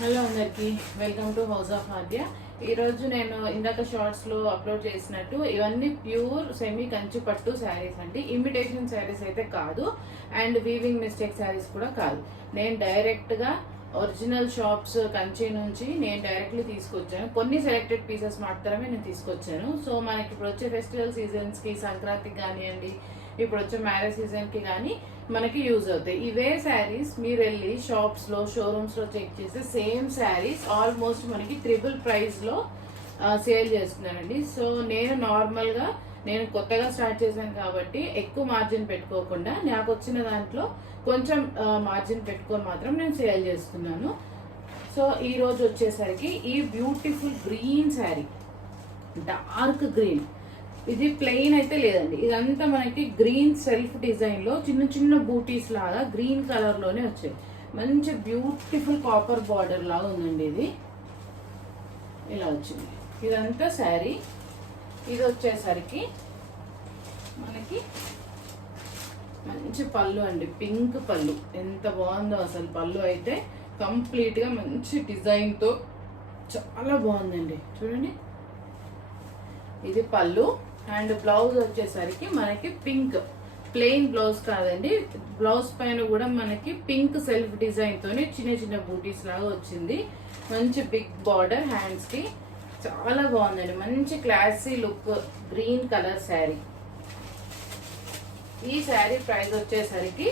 Hello అందరికి welcome to house of ఆద్య. ఈరోజు నేను ఇందాక షార్ట్స్లో అప్లోడ్ చేసినట్టు ఇవన్నీ ప్యూర్ సెమీ కంచి పట్టు శారీస్ అండి. ఇమిటేషన్ శారీస్ అయితే కాదు, అండ్ వీవింగ్ మిస్టేక్ శారీస్ కూడా కాదు. నేను డైరెక్ట్గా ఒరిజినల్ షాప్స్ కంచి నుంచి నేను డైరెక్ట్లీ తీసుకొచ్చాను. కొన్ని సెలెక్టెడ్ పీసెస్ మాత్రమే నేను తీసుకొచ్చాను. సో మనకి ఇప్పుడు వచ్చే ఫెస్టివల్ సీజన్స్కి, సంక్రాంతికి కానివ్వండి, ఇప్పుడు వచ్చే మ్యారేజ్ సీజన్కి కానీ మనకి యూజ్ అవుతాయి. ఇవే శారీస్ మీరు వెళ్ళి షాప్స్లో, షోరూమ్స్లో చెక్ చేస్తే సేమ్ శారీస్ ఆల్మోస్ట్ మనకి ట్రిపుల్ ప్రైస్లో సేల్ చేస్తున్నారండి. సో నేను నార్మల్గా కొత్తగా స్టార్ట్ చేశాను కాబట్టి ఎక్కువ మార్జిన్ పెట్టుకోకుండా నాకు వచ్చిన దాంట్లో కొంచెం మార్జిన్ పెట్టుకొని మాత్రం నేను సేల్ చేస్తున్నాను. సో ఈ రోజు వచ్చేసరికి ఈ beautiful green sari, dark green, ఇది ప్లెయిన్ అయితే లేదండి, ఇదంతా మనకి గ్రీన్ సెల్ఫ్ డిజైన్ లో చిన్న చిన్న బూటీస్ లాగా గ్రీన్ కలర్ లోనే వచ్చాయి. మంచి బ్యూటిఫుల్ కాపర్ బార్డర్ లాగా ఉందండి. ఇది ఇలా వచ్చింది. ఇదంతా శారీ. ఇది వచ్చేసరికి మనకి మంచి పళ్ళు అండి, పింక్ పళ్ళు. ఎంత బాగుందో అసలు. పళ్ళు అయితే కంప్లీట్ గా మంచి డిజైన్ తో చాలా బాగుందండి. చూడండి, ఇది పళ్ళు. అండ్ బ్లౌజ్ వచ్చేసరికి మనకి పింక్, ప్లెయిన్ బ్లౌజ్ కాదండి, బ్లౌజ్ పైన కూడా మనకి పింక్ సెల్ఫ్ డిజైన్ తోని చిన్న చిన్న బూటీస్ లాగా వచ్చింది. మంచి బిగ్ బార్డర్ హ్యాండ్స్ కి, చాలా బాగుందండి. మంచి classy look green colour sari. ఈ శారీ ప్రైస్ వచ్చేసరికి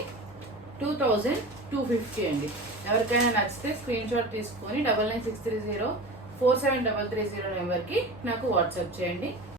2250 అండి. ఎవరికైనా నచ్చితే స్క్రీన్ షాట్ తీసుకొని 9963047330 నెంబర్కి నాకు వాట్సాప్ చేయండి.